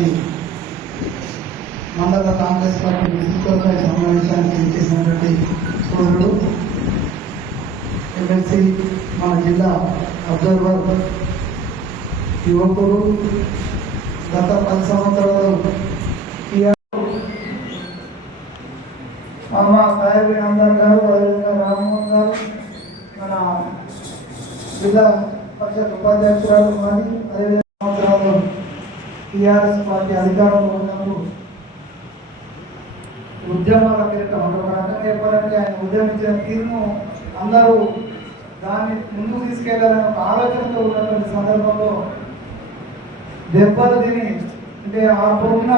ఈనాటి మండల కాంగ్రెస్ పార్టీ విస్తృత సమావేశానికి చేసినటువంటి సోదరుడు ఎమ్మెల్సీ మన జిల్లా అబ్జర్వర్ యువకుడు గత 10 సంవత్సరాలు అమ్మ సాయిబి అందర్ గారు, అదేవిధంగా రామ్మోహన్ గారు, మన జిల్లా పరిషత్ ఉపాధ్యక్షురాలు మాది, అదేవిధంగా సంవత్సరాలు టీఆర్ఎస్ పార్టీ అధికారంలో ఉన్నప్పుడు ఉద్యమాల పేరిట రకంగా చెప్పాలంటే ఆయన ఉద్యమించిన తీరును అందరూ దాన్ని ముందుకు తీసుకెళ్లాలనే ఒక ఆలోచనతో ఉన్నటువంటి సందర్భంలో దెబ్బలు తిని అంటే అప్పుడున్న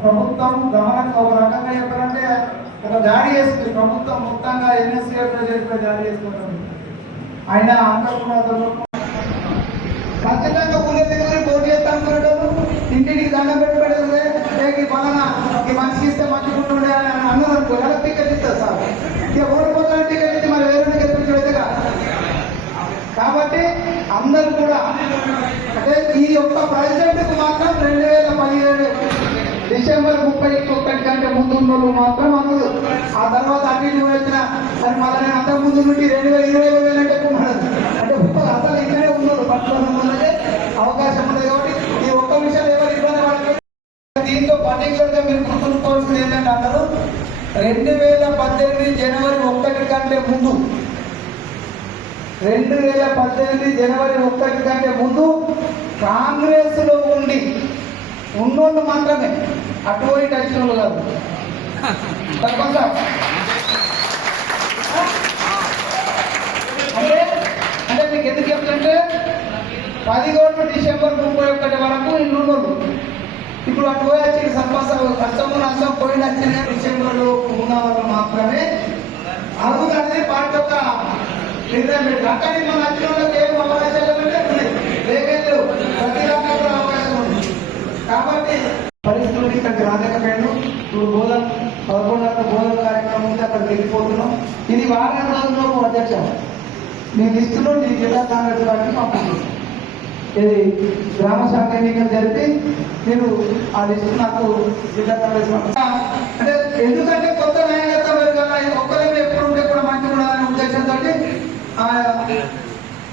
ప్రభుత్వం గమనంగా ఒక రకంగా చెప్పాలంటే ఒక దాడి చేస్తుంది. ప్రభుత్వం మొత్తంగా ఎన్ఎస్సీ ప్రజలపై దాడి చేస్తున్నారు. ఆయన అనుకున్న ఖచ్చితంగా ఊళ్ళ దగ్గర పోటీ చేస్తాను, ఇంటికి దండం పెట్టి పలానా ఈ మనిషికి ఇస్తే మంచిగుంటుండే అని అన్నదనుకో, ఎలా టికెట్ ఇస్తారు సార్, ఇక ఓడిపోతాను టికెట్ ఇచ్చి మరి వేరే గెలిపించలేదుగా. కాబట్టి అందరూ కూడా అంటే ఈ యొక్క ప్రెసిడెంట్కు మాత్రం 2017 డిసెంబర్ 31 కంటే ముందు ఉన్న మాత్రం అందదు. ఆ తర్వాత అటు ఇటు వచ్చిన మరి మళ్ళీ నేను అంతకు ముందు నుండి 2020 అంటే అంటే అసలు ఇక్కడే ఉన్నాడు పట్టుకునే అవకాశం ఉంది. కాబట్టి ఈ ఒక్క విషయం ఎవరు ఇబ్బంది పడలేదు. దీంతో పర్టికులర్ గా మీరు గుర్తుంచుకోవాల్సింది ఏంటంటే అందరూ 2018 జనవరి 1 కంటే ముందు 2018 జనవరి 1 కంటే ముందు కాంగ్రెస్ లో ఉండి ఉన్నోళ్ళు మాత్రమే, అటు పోయి వచ్చిన వాళ్ళు కాదు. అంటే మీకు ఎందుకు చెప్తుంటే 11 డిసెంబర్ 31 వరకు ఇల్లున్నోళ్ళు ఇప్పుడు అటు పోయి వచ్చి కష్టము నష్టం పోయి వచ్చిన డిసెంబర్లో ఉన్న వాళ్ళు మాత్రమే అడుగుతుంది పార్టీ యొక్క నిర్ణయం పెట్టి. అక్కడ మన వచ్చిన వాళ్ళకి ఏం అవకాశాలు లేవు, ప్రతి రంగంలో అవకాశం ఉంది. కాబట్టి పరిస్థితులు ఇక్కడికి రాలేకపోయాడు. ఇప్పుడు బోధన 11 బోధన కార్యక్రమం ఉంది, అక్కడికి వెళ్ళిపోతున్నాం. ఇది వారం రోజుల్లో అధ్యక్ష నీ లిస్టులో నీ జిల్లా కాంగ్రెస్ పార్టీ పంపుతుంది. ఇది గ్రామ శాఖ ఎన్నికలు జరిపి మీరు ఆ లిస్టు నాకు జిల్లా కాంగ్రెస్ అంటే ఎందుకంటే కొత్త నాయకత్వం కదా, ఒక్కరే ఎప్పుడు ఉంటే కూడా మంచిగా ఉండాలనే ఉద్దేశంతో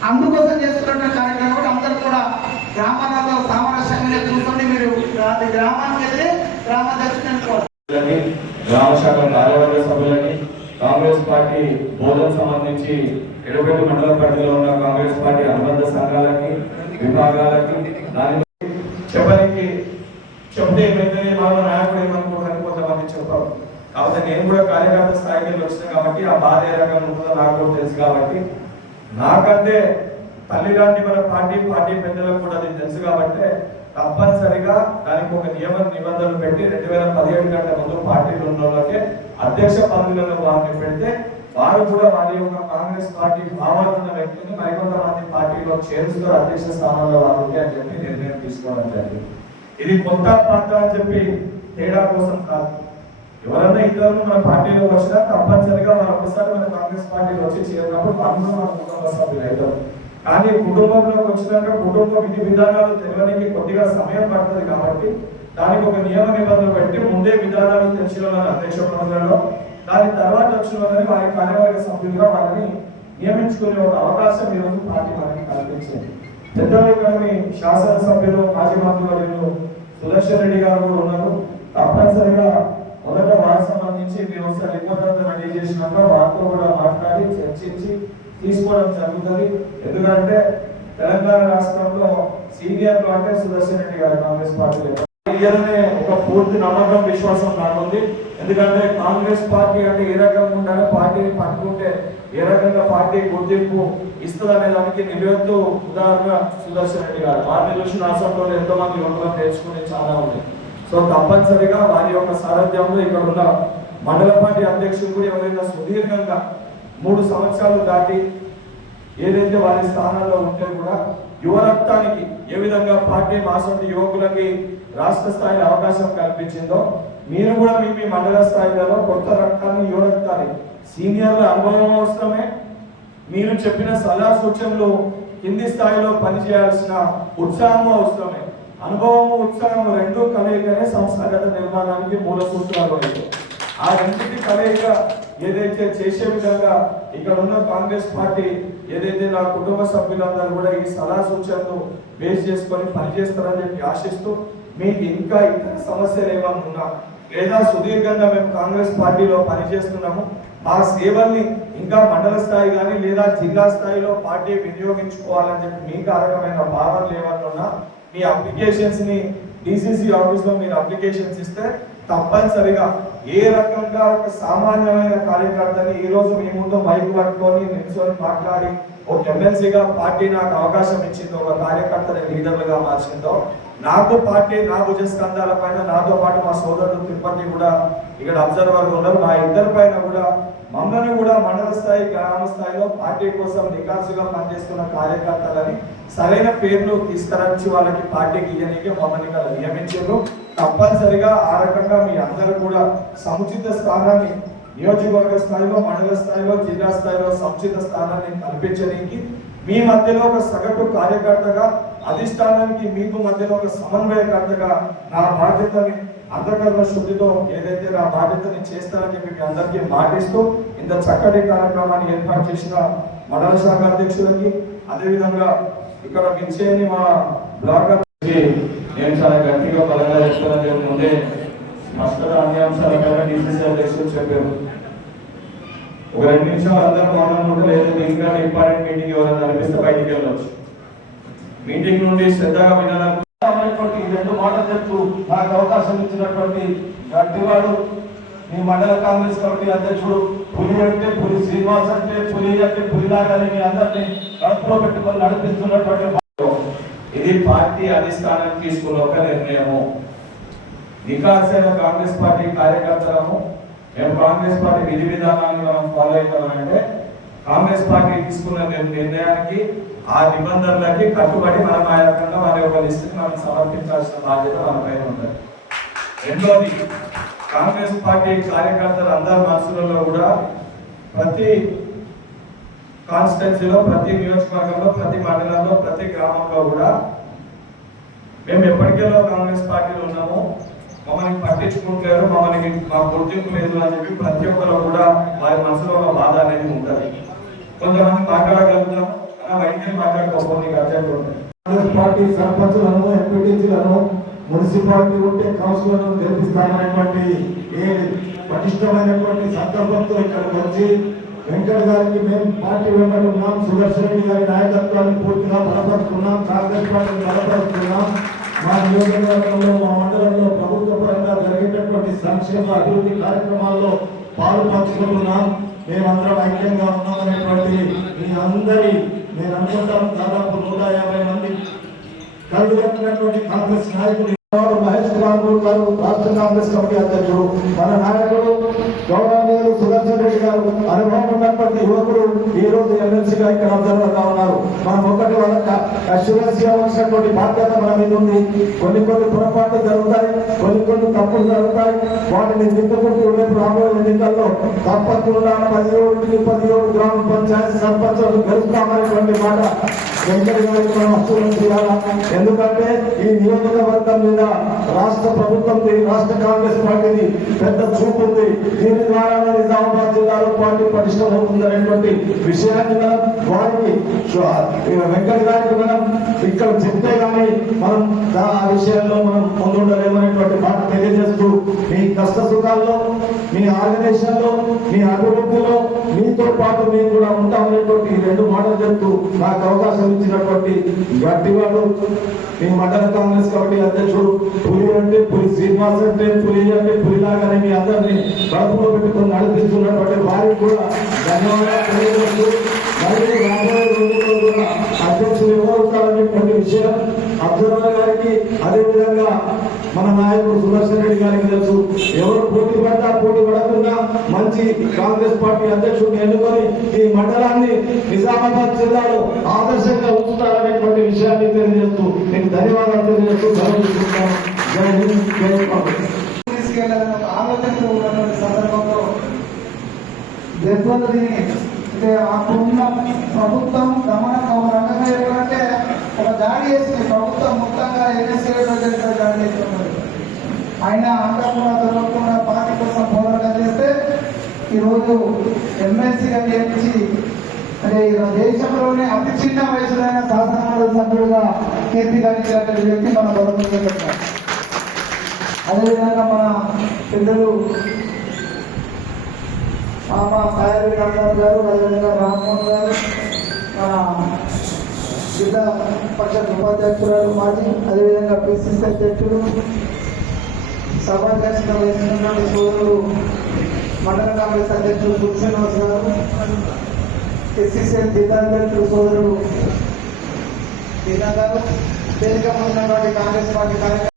అందుకోసం చేస్తున్న కార్యక్రమం. కూడా అందరూ కూడా గ్రామాలలో సామరస్యంగా కూర్చొని మీరు గ్రామానికి వెళ్ళి గ్రామ దర్శనం గ్రామ శాఖ కార్యవర్గ సభ్యులని, కాంగ్రెస్ పార్టీ బోధన సంబంధించి 70 మండల పరిధిలో ఉన్న కాంగ్రెస్ పార్టీ అనుబంధ సంఘాలకి విభాగాలకి దాని చెప్పడానికి చెప్తే ఏమైతే మన నాయకుడు ఏమనుకోవడానికి కొంతమంది చెప్పారు. కాకపోతే నేను కూడా కార్యకర్త స్థాయికి వచ్చిన కాబట్టి ఆ బాధ ఏ రకంగా ఉంటుందో నాకు కూడా తెలుసు. కాబట్టి నాకంటే తల్లిలాంటి మన పార్టీ పెద్దలకు కూడా అది తెలుసు. కాబట్టి తప్పనిసరిగా దానికి ఒక నియమ నిబంధనలు పెట్టి 2017 కంటే ముందు పార్టీలు ఉన్న వాళ్ళకే అధ్యక్ష పదవులను వారిని పెడితే వారు కూడా వారి యొక్క కాంగ్రెస్ పార్టీ భావాలున్న వ్యక్తులను మరికొంతమంది పార్టీలో చేరుస్తూ అధ్యక్ష స్థానంలో వారికి అని చెప్పి నిర్ణయం తీసుకోవడం జరిగింది. ఇది కొత్త పార్టీ అని చెప్పి తేడా కోసం కాదు. ఎవరన్నా ఇతరులు మన పార్టీలో వచ్చినా తప్పనిసరిగా వారు ఒకసారి మన కాంగ్రెస్ పార్టీలో వచ్చి చేరినప్పుడు అందరూ మన కుటుంబ సభ్యులు అవుతారు. కానీ కుటుంబంలోకి వచ్చినాక కుటుంబ విధి విధానాలు తెలియడానికి కొద్దిగా సమయం పడుతుంది. కాబట్టి దానికి ఒక నియమ నిబంధనలు పెట్టి ముందే విధానాలు తెలిసిన వాళ్ళని అధ్యక్ష పదవులలో, దాని తర్వాత వచ్చిన వాళ్ళని వారి కార్యవర్గ సభ్యులుగా వారిని నియమించుకునే ఒక అవకాశం ఈరోజు పార్టీ మనకి కల్పించింది. పెద్దలు శాసనసభ్యులు మాజీ మంత్రులు సుదర్శన్ రెడ్డి గారు కూడా ఉన్నారు. తప్పనిసరిగా మొదట వారికి సంబంధించి మీరు ఒకసారి నిబంధనలు రెడీ చేసినాక వారితో కూడా మాట్లాడి చర్చించి తీసుకోవడం జరుగుతుంది. ఎందుకంటే తెలంగాణ రాష్ట్రంలో సీనియర్లు అంటే సుదర్శన్ రెడ్డి గారు కాంగ్రెస్ పార్టీలో ఒక పూర్తి నమ్మకం విశ్వాసం నాకుంది. ఎందుకంటే కాంగ్రెస్ పార్టీ అంటే ఏ రకంగా ఉండాలో, పార్టీని పట్టుకుంటే ఏ రకంగా పార్టీ గుర్తింపు ఇస్తుంది అనే దానికి నిలువెత్తు ఉదాహరణ సుదర్శన్ రెడ్డి గారు. వారిని చూసిన అసెంబ్లీలో ఎంతో మంది యువకులను నేర్చుకుని చాలా ఉంది. సో తప్పనిసరిగా వారి యొక్క సారథ్యంలో ఇక్కడ ఉన్న మండల పార్టీ అధ్యక్షులు కూడా ఎవరైనా సుదీర్ఘంగా 3 సంవత్సరాలు దాటి ఏదైతే వారి స్థానాల్లో ఉంటే కూడా యువరక్తానికి ఏ విధంగా పార్టీ మాసంటి యువకులకి రాష్ట్ర స్థాయిలో అవకాశం కల్పించిందో మీరు కూడా మీ మండల స్థాయిలో కొత్త రక్తాన్ని యువ రక్తాన్ని సీనియర్ల అనుభవం అవసరమే. మీరు చెప్పిన సలహా సూచనలు కింది స్థాయిలో పనిచేయాల్సిన ఉత్సాహం అవసరమే. అనుభవము ఉత్సాహం రెండు కలయికనే సంస్థాగత నిర్మాణానికి మూల సూత్రాలు అయితే ఆ రెండింటి కలయిక ఏదైతే చేసే విధంగా ఇక్కడ ఉన్న కాంగ్రెస్ పార్టీ ఏదైతే నా కుటుంబ సభ్యులందరూ కూడా ఈ సలహా సూచనలు బేస్ చేసుకొని పనిచేస్తారని చెప్పి ఆశిస్తూ మీకు ఇంకా ఇతర సమస్యలు ఏమైనా ఉన్నా లేదా సుదీర్ఘంగా మేము కాంగ్రెస్ పార్టీలో పనిచేస్తున్నాము మా సేవల్ని ఇంకా మండల స్థాయి కానీ లేదా జిల్లా స్థాయిలో పార్టీ వినియోగించుకోవాలని చెప్పి మీకు ఆ రకమైన భావనలు ఏమన్నా ఉన్నా మీ అప్లికేషన్స్ ని డిసిసి ఆఫీస్ లో మీరు అప్లికేషన్స్ ఇస్తే తప్పనిసరిగా ఏ రకంగా ఒక సామాన్యమైన కార్యకర్తని ఈ రోజు మీ ముందు మైక్ పట్టుకొని నిల్చొని మాట్లాడి ఒక ఎమ్మెల్సీగా పార్టీ నాకు అవకాశం ఇచ్చిందో ఒక కార్యకర్తని లీడర్లుగా మార్చిందో నాకు పార్టీ నా భుజస్కంధాల పైన నాతో పాటు మా సోదరుడు తిరుపతి కూడా ఇక్కడ అబ్జర్వర్ ఉన్నారు మా ఇద్దరి పైన కూడా మమ్మల్ని కూడా మండల స్థాయి గ్రామ స్థాయిలో పార్టీ కోసం నికాసుగా పనిచేస్తున్న కార్యకర్తలని సరైన పేర్లు తీసుకురచ్చి వాళ్ళకి పార్టీకి ఇయ్యడానికి మమ్మల్ని ఇక్కడ నియమించారు. తప్పనిసరిగా ఆ రకంగా మీ అందరూ కూడా సముచిత స్థానాన్ని నియోజకవర్గ స్థాయిలో మండల స్థాయిలో జిల్లా స్థాయిలో సముచిత స్థానాన్ని కల్పించడానికి మీ మధ్యలో ఒక సగటు కార్యకర్తగా అధిష్టానానికి మీకు మధ్యలో ఒక సమన్వయకర్తగా నా బాధ్యతని అంతఃకరణ శుద్ధితో ఏదైతే నా బాధ్యతని చేస్తానని చెప్పి మీ అందరికీ మాటిస్తూ ఇంత చక్కటి కార్యక్రమాన్ని ఏర్పాటు చేసిన మండల శాఖ అధ్యక్షులకి అదేవిధంగా ఇక్కడ విచ్చేయని మా బ్లాక్ నేను చాలా గట్టిగా బలంగా చెప్తున్నా ముందే స్పష్టత అన్ని అంశాల డిసిసి అధ్యక్షులు చెప్పారు. ఒక 2 నిమిషాలు అందరూ మౌనంగా ఉంటే లేదు ఇంకా ఇంపార్టెంట్ మీటింగ్ ఎవరైనా అనిపిస్తే బయటికి వెళ్ళవచ్చు. మీటింగ్ నుండి శ్రద్ధగా వినాలనుకుంటున్నటువంటి 2 మాటలు చెప్తూ నాకు అవకాశం ఇచ్చినటువంటి గట్టివాడు మీ మండల కాంగ్రెస్ కమిటీ అధ్యక్షుడు పులి అంటే పులి శ్రీనివాస్ అంటే పులిలాగానే మీ అందరినీ కడుపులో పెట్టుకొని నడిపిస్తున్నటువంటి ఇది పార్టీ అధిష్టానం తీసుకున్న ఒక నిర్ణయము. వికాసైన కాంగ్రెస్ పార్టీ కార్యకర్తలము మేము కాంగ్రెస్ పార్టీ విధి విధానాన్ని మనం ఫాలో అవుతామంటే కాంగ్రెస్ పార్టీ తీసుకున్న నిర్ణయానికి ఆ నిబంధనలకి కట్టుబడి మనం ఆ రకంగా మన యొక్క లిస్టుని మనం సమర్పించాల్సిన బాధ్యత మన పైన ఉంటుంది. రెండోది కాంగ్రెస్ పార్టీ కార్యకర్తలు అందరి మనసులలో కూడా ప్రతి కాన్స్టిట్యున్సీలో ప్రతి నియోజకవర్గంలో ప్రతి మండలంలో ప్రతి గ్రామంలో కూడా మేము ఎప్పటికెల్లో కాంగ్రెస్ పార్టీలో ఉన్నాము, మమ్మల్ని పట్టించుకుంటారు, మమ్మల్ని మా గుర్తింపు లేదు అని చెప్పి ప్రతి ఒక్కరు కూడా వారి మనసులో ఒక బాధ అనేది ఉంటుంది. కొంతమంది మాట్లాడగలుగుతాం బయటికి మాట్లాడుకోకపోతే అర్జెంట్ ఉంటుంది. కాంగ్రెస్ పార్టీ సర్పంచులను ఎంపీటీసీలను మున్సిపాలిటీ ఉంటే కౌన్సిలర్లను గెలిపిస్తామనేటువంటి ఏ పటిష్టమైనటువంటి సంకల్పంతో ఇక్కడికి వచ్చి వెంకట్ గారికి మేము పార్టీ వెంబడి ఉన్నాం, సుదర్శన్ రెడ్డి గారి నాయకత్వాన్ని పూర్తిగా బలపరుస్తున్నాం, కాంగ్రెస్ పార్టీని బలపరుస్తున్నాం. మా నియోజకవర్గంలో మా మండలంలో ప్రభుత్వ పరంగా జరిగేటటువంటి సంక్షేమ అభివృద్ధి కార్యక్రమాల్లో పాలు పంచుకుంటున్నాం. మేమందరం ఐక్యంగా ఉన్నామనేటువంటి మీ అందరి నేను అనుకుంటాం దాదాపు 150 మంది కళ్ళు కట్టినటువంటి కాంగ్రెస్ నాయకులు మహేష్ కుమార్ గారు రాష్ట్ర కాంగ్రెస్ కమిటీ అధ్యక్షుడు, మన నాయకుడు గౌరవనీయులు సుదర్శన్ రెడ్డి గారు అనుభవం ఉన్నటువంటి యువకుడు ఈ రోజు ఎమ్మెల్సీగా ఇక్కడ అబ్జర్వర్ గా ఉన్నారు. మనం ఒకటి వాళ్ళ అష్యూరెన్స్ ఇవ్వాల్సినటువంటి బాధ్యత మన మీద ఉంది. కొన్ని పొరపాట్లు జరుగుతాయి, కొన్ని తప్పులు జరుగుతాయి. వాటిని దిద్దుకుంటూ రేపు రాబోయే ఎన్నికల్లో తప్పకుండా 17 గ్రామ పంచాయతీ సర్పంచులు గెలుస్తామనేటువంటి మాట వెంకట గారికి మనం అష్యూరెన్స్ ఇవ్వాలా. ఎందుకంటే ఈ నియోజకవర్గం మీద రాష్ట్ర ప్రభుత్వం రాష్ట్ర కాంగ్రెస్ పార్టీని పెద్ద చూపు ఉంది. దీని ద్వారా నిజామాబాద్ జిల్లాలో పార్టీ పటిష్టమవుతుందనేటువంటి విషయాన్ని మనం వారికి వెంకట గారికి మనం ఇక్కడ చెప్తే గానీ మనం ఆ విషయంలో మనం ముందుండలేమనేటువంటి మాట తెలియజేస్తూ మీ కష్ట సుఖాల్లో మీ ఆర్గనైజేషన్ లో మీ అభివృద్ధిలో మీతో పాటు మేము కూడా ఉంటామనేటువంటి 2 మాటలు చెప్తూ నాకు అవకాశం ఇచ్చినటువంటి గట్టివాడు మీ మండల కాంగ్రెస్ కమిటీ అధ్యక్షుడు పులి అంటే పులి శ్రీనివాస్ అంటే పులిలాగానే మీ అందరినీ కడుపులో పెట్టుకొని నడిపిస్తున్నటువంటి వారికి కూడా ధన్యవాదాలు తెలియజేస్తూ మరియు రాబోయే రోజుల్లో కూడా అధ్యక్షులు ఎవరవుతారనేటువంటి విషయం అబ్జర్వర్ గారికి అదేవిధంగా మన నాయకుడు సుదర్శన్ రెడ్డి గారికి తెలుసు. ఎవరు పోటీ పడకుండా మంచి కాంగ్రెస్ పార్టీ అధ్యక్షుడిని ఎన్నుకొని ఈ మండలాన్ని నిజామాబాద్ జిల్లాలో ఆదర్శంగా ఉంచుతారనేటువంటి విషయాన్ని తెలియజేస్తూ నేను ధన్యవాదాలు తెలియజేస్తూ గౌరవిస్తున్నాను. జై హింద్, జై కాంగ్రెస్. తీసుకెళ్లాలనే ఆలోచనతో ఉన్నటువంటి సందర్భంలో అంటే అప్పుడున్న ప్రభుత్వం గమనం ఒక రకంగా చెప్పాలంటే ఒక దాడి చేసింది. ప్రభుత్వం మొత్తంగా ఎన్ఎస్ఏ ఆయన అంతకుండా దొరకకుండా పార్టీ కోసం పోరాటం చేస్తే ఈరోజు ఎమ్మెల్సీగా నియమించి అంటే దేశంలోనే అతి చిన్న వయసులైన శాసనమండలి సభ్యులుగా కీర్తి గడించినటువంటి వ్యక్తి మన బలపతి గారు. అదేవిధంగా మన పెద్దలు మామ సాయరి రంగారావు గారు, అదేవిధంగా రామ్మోహన్ గారు, మన జిల్లా పరిషత్ ఉపాధ్యక్షురాలు మాజీ, అదేవిధంగా పిసిసి అధ్యక్షుడు సభాధ్యక్షత వహిస్తున్నటువంటి సోదరుడు మండల కాంగ్రెస్ అధ్యక్షుడు శ్రీనివాస్ గారు, ఎస్సీసీఎల్ జిల్లా అధ్యక్షుడు సోదరుడు దీనా గారు, వేదిక ఉన్నటువంటి కాంగ్రెస్ పార్టీ కార్యక్రమం